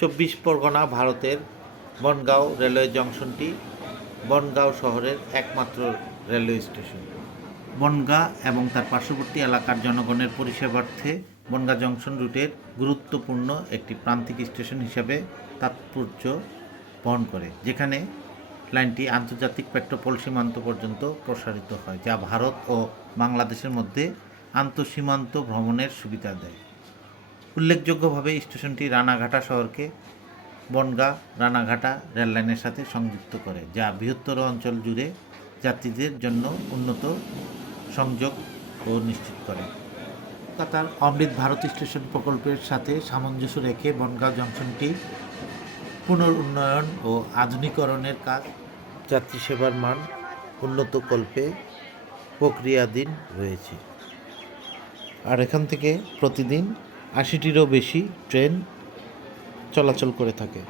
চব্বিশ পরগনা ভারতের বনগাঁও রেলওয়ে জংশনটি বনগাঁও শহরের একমাত্র রেলওয়ে স্টেশন। বনগাঁ এবং তার পার্শ্ববর্তী এলাকার জনগণের পরিষেবার্থে বনগাঁ জংশন রুটের গুরুত্বপূর্ণ একটি প্রান্তিক স্টেশন হিসাবে তাৎপর্য বহন করে, যেখানে লাইনটি আন্তর্জাতিক পেট্রোপোল সীমান্ত পর্যন্ত প্রসারিত হয়, যা ভারত ও বাংলাদেশের মধ্যে আন্তঃসীমান্ত ভ্রমণের সুবিধা দেয়। উল্লেখযোগ্যভাবে স্টেশনটি রানাঘাটা শহরকে বনগাঁ রানাঘাটা রেললাইনের সাথে সংযুক্ত করে, যা বৃহত্তর অঞ্চল জুড়ে যাত্রীদের জন্য উন্নত সংযোগ ও নিশ্চিত করে। কলকাতার অমৃত ভারত স্টেশন প্রকল্পের সাথে সামঞ্জস্য রেখে বনগাঁ জংশনটি পুনরুন্নয়ন ও আধুনিকরণের কাজ যাত্রী সেবার মান উন্নত কল্পে প্রক্রিয়াধীন রয়েছে। আর এখান থেকে প্রতিদিন ৮০টিরও বেশি ট্রেন চলাচল করে থাকে।